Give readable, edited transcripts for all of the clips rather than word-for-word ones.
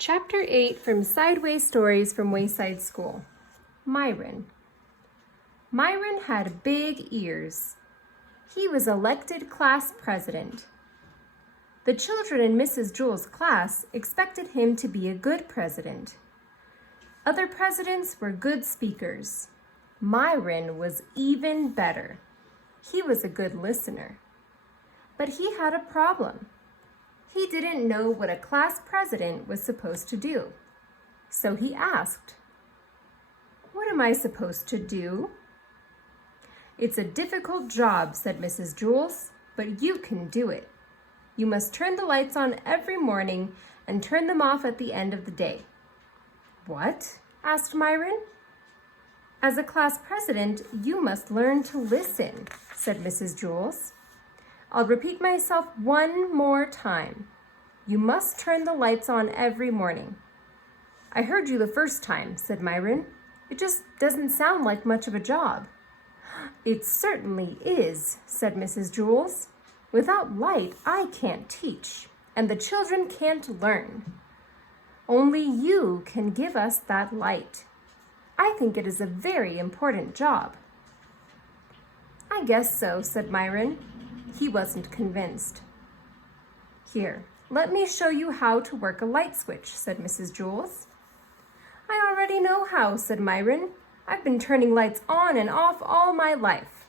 Chapter 8 from Sideways Stories from Wayside School. Myron. Myron had big ears. He was elected class president. The children in Mrs. Jewell's class expected him to be a good president. Other presidents were good speakers. Myron was even better. He was a good listener. But he had a problem. He didn't know what a class president was supposed to do. So he asked, "What am I supposed to do?" "It's a difficult job," said Mrs. Jewell, "but you can do it. You must turn the lights on every morning and turn them off at the end of the day." "What?" asked Myron. "As a class president, you must learn to listen," said Mrs. Jewell. "I'll repeat myself one more time. You must turn the lights on every morning." "I heard you the first time," said Myron. "It just doesn't sound like much of a job." "It certainly is," said Mrs. Jewell. "Without light, I can't teach, and the children can't learn. Only you can give us that light. I think it is a very important job." "I guess so," said Myron. He wasn't convinced. "Here, let me show you how to work a light switch," said Mrs. Jewell. "I already know how," said Myron. "I've been turning lights on and off all my life."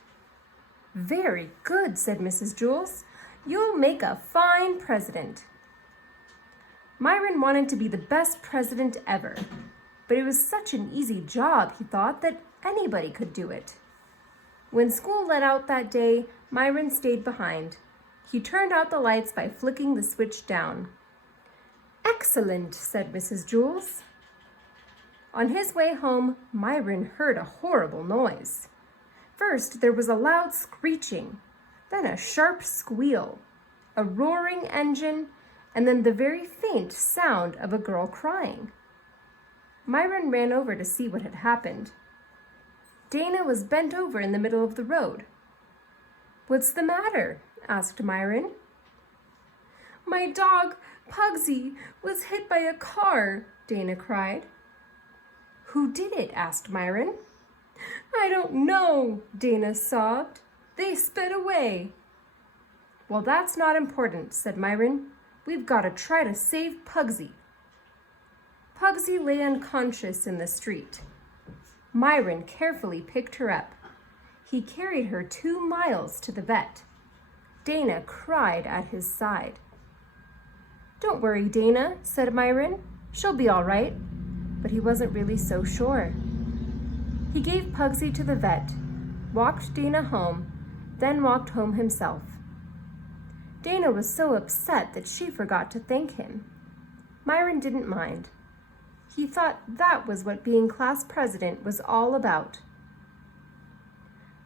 "Very good," said Mrs. Jewell. "You'll make a fine president." Myron wanted to be the best president ever, but it was such an easy job, he thought, that anybody could do it. When school let out that day, Myron stayed behind. He turned out the lights by flicking the switch down. "Excellent," said Mrs. Jewell. On his way home, Myron heard a horrible noise. First, there was a loud screeching, then a sharp squeal, a roaring engine, and then the very faint sound of a girl crying. Myron ran over to see what had happened. Dana was bent over in the middle of the road. "What's the matter?" asked Myron. "My dog, Pugsy, was hit by a car," Dana cried. "Who did it?" asked Myron. "I don't know," Dana sobbed. "They sped away." "Well, that's not important," said Myron. "We've got to try to save Pugsy." Pugsy lay unconscious in the street. Myron carefully picked her up. He carried her 2 miles to the vet. Dana cried at his side. "Don't worry, Dana," said Myron. "She'll be all right." But he wasn't really so sure. He gave Pugsy to the vet, walked Dana home, then walked home himself. Dana was so upset that she forgot to thank him. Myron didn't mind. He thought that was what being class president was all about.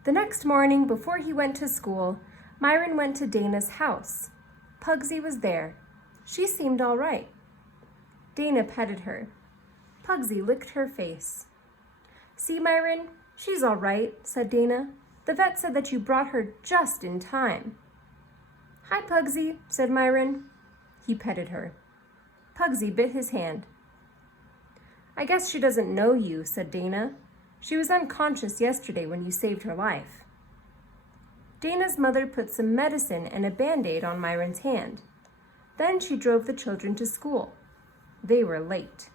The next morning, before he went to school, Myron went to Dana's house. Pugsy was there. She seemed all right. Dana petted her. Pugsy licked her face. "See, Myron, she's all right," said Dana. "The vet said that you brought her just in time." "Hi, Pugsy," said Myron. He petted her. Pugsy bit his hand. "I guess she doesn't know you," said Dana. "She was unconscious yesterday when you saved her life." Dana's mother put some medicine and a Band-Aid on Myron's hand. Then she drove the children to school. They were late.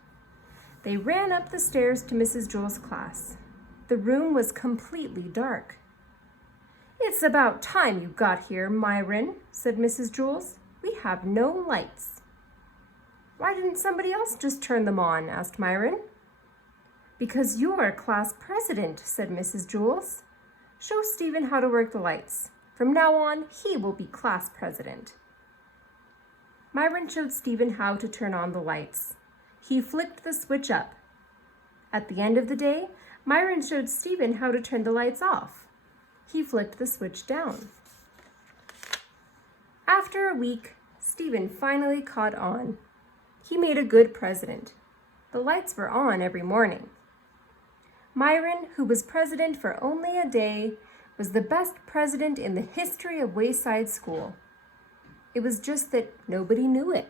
They ran up the stairs to Mrs. Jewell's class. The room was completely dark. "It's about time you got here, Myron," said Mrs. Jewell. "We have no lights." "Why didn't somebody else just turn them on?" asked Myron. "Because you're class president," said Mrs. Jewell. "Show Stephen how to work the lights. From now on, he will be class president." Myron showed Stephen how to turn on the lights. He flicked the switch up. At the end of the day, Myron showed Stephen how to turn the lights off. He flicked the switch down. After a week, Stephen finally caught on. He made a good president. The lights were on every morning. Myron, who was president for only a day, was the best president in the history of Wayside School. It was just that nobody knew it.